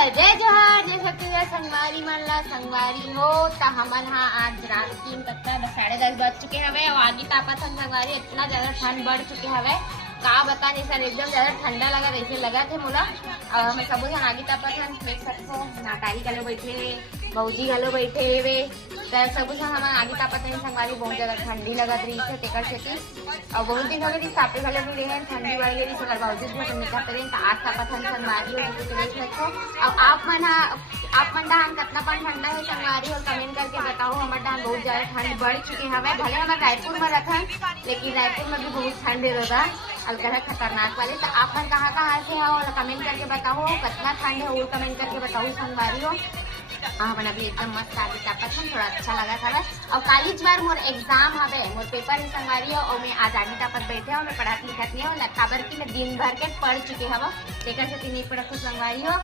जय जोहार जय छत्तीसगढ़ संगवारी मन ला संगवारी हो त हमन हा आज रात 3 कत्ता 10:30 बज चुके हवे और आगे तापत हम संगवारी इतना ज्यादा ठंड बढ़ चुके हवे का बता नहीं सर एकदम ज्यादा ठंडा लगा ऐसे लगा थे मोला हम सब जन आगे तापत हम देख सकते नाटारी घलो बैठे हे बऊजी घलो बैठे हेवे सब जन हम आगे तापत नहीं संगवारी बहुत ज्यादा ठंडी लगत रही है तेकर सेती और बहुत दिन हो गए तापे घलो भी रहे ठंडी बढ़ गई सर बावजूद भी हम निकल रहे तो आज तापत हम संगवारी हो देख सकते अब आप मन डान कितना पण ठंडा है संगवारी और कमेंट करके बताओ हमारे डान बहुत ज्यादा ठंड बढ़ चुके हवे भले हमारे रायपुर में रखन लेकिन रायपुर में भी बहुत ठंड रहता अलग खतरनाक वाले तो आप मन कहाँ से हो और कमेंट करके बताओ कितना ठंड है और कमेंट करके बताओ संगवारी हो हमन अभी एकदम मस्त आगे तापत हम थोड़ा अच्छा लगा था और कॉलेज बार मोर एग्जाम हवे मोर पेपर ही संगवारी हो और मैं आज आगे तापत बैठे हो मैं पढ़ात लिखत नहीं हो काबर की मैं दिन भर के पढ़ चुके हव तेकर से नहीं पढ़त संगवारी हो।